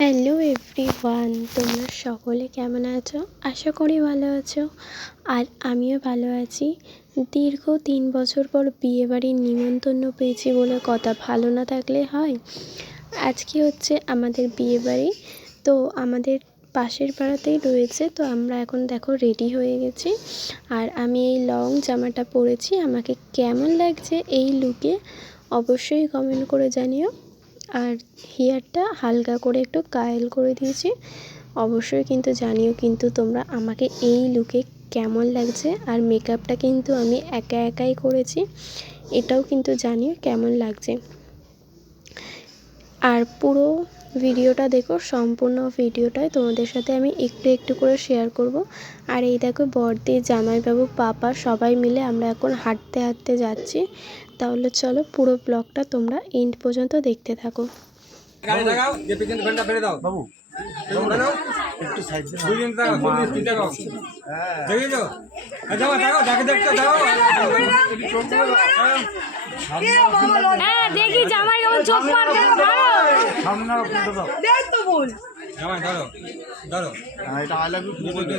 Hello everyone, তোমরা সকলে কেমন আছো? আশা করি ভালো আছো। আর আমিও ভালো আছি। দীর্ঘ 3 বছর পর বিয়েবাড়ির নিমন্ত্রণ পেয়েছি বলে কথা, ভালো না থাকলে হয়। আজকে হচ্ছে আমাদের বিয়েবাড়ি, তো আমাদের পাশের পাড়াতেই রয়েছে। তো আমরা এখন দেখো রেডি হয়ে গেছি। আর আমি এই লং জামাটা পরেছি, আমাকে কেমন লাগছে এই লুকে অবশ্যই কমেন্ট করে জানিও। আর হেয়ারটা হালকা করে একটু কায়েল করে দিয়েছি, অবশ্যই কিন্তু জানিও কিন্তু তোমরা আমাকে এই লুকে কেমন লাগছে। আর মেকআপটা কিন্তু আমি একাই করেছি, এটাও কিন্তু জানিও কেমন লাগছে। আর পুরো ভিডিওটা দেখো, সম্পূর্ণ ভিডিওটাই তোমাদের সাথে আমি একটু করে শেয়ার করব। আর এই দেখো বড়দি, জামাইবাবু, পাপা সবাই মিলে আমরা এখন হাঁটতে যাচ্ছি। তাহলে চলো পুরো ব্লগটা তোমরা এন্ড পর্যন্ত দেখতে থাকো। গাড়ি লাগাও, যে পিছনে ফ্যানটা ফেলে দাও বাবু। একটু সাইড দাও, দুজন দাও, 40 মিনিট দাও। হ্যাঁ দেখো, যাও দাও, দেখো দাও। হ্যাঁ দেখি জামাই কেমন চোখ মারবে, ভালো সামনে নাও, ফটো দাও। দেখ তো বল জামাই ধরো হ্যাঁ, এটা আই লাভ ইউ বলতে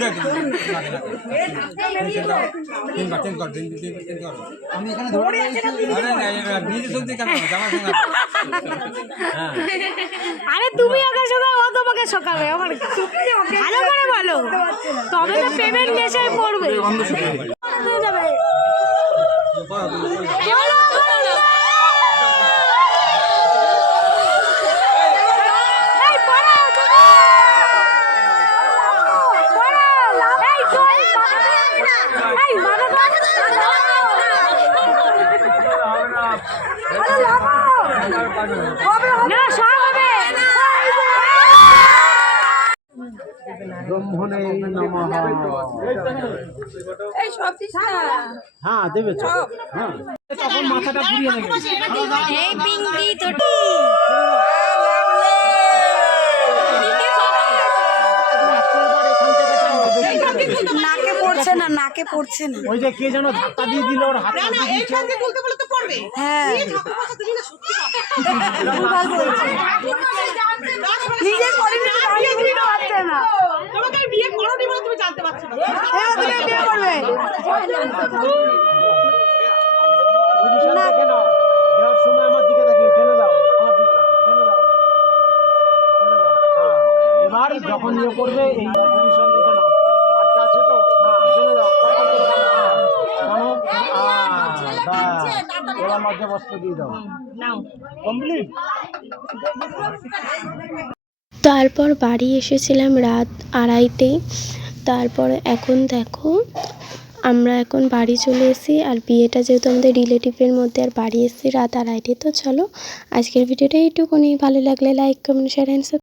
দেখ তিনবার কর আমি এখানে ধরে নিজে চলতে কেন জামাই সঙ্গে। হ্যাঁ আরে তুমি আগে শোকাও, ও তোমাকে শোকাবে। আমার ভালো করে বলো, তবে তো পেমেন্ট নেশায় পড়বে। ব্রহ্মণে নমঃ। হ্যাঁ দেবে হ্যাঁ, তখন মাথাটা ঘুরিয়ে নেবে। এই পিঙ্কি তোটি নাকে পড়ছে না। ওই যে কে যেন ধাক্কা দিয়ে দিল ওর হাতে। হ্যাঁ পজিশন দেখে নাও, দেওয়ার সময় আমার দিকে দেখে টেনে দাও, আমার দিকে টেনে দাও। হ্যাঁ, এবার যখন ইয়ে করবে এই পজিশন দেখে নাও, হাতটা আছে তো, হ্যাঁ টেনে দাও। এবার লজ্জা বস্ত্র দিয়ে দাও, কমপ্লিট। তারপর বাড়ি এসেছিলাম রাত 2:30। তারপর এখন দেখো আমরা এখন বাড়ি চলে এসেছি। আর বিয়েটা যেহেতু আমাদের রিলেটিভের মধ্যে, আর বাড়ি এসেছি রাত 2:30। তো চলো আজকের ভিডিওটা এইটুকুনি। ভালো লাগলে লাইক, কমেন্ট, শেয়ার অ্যান্ড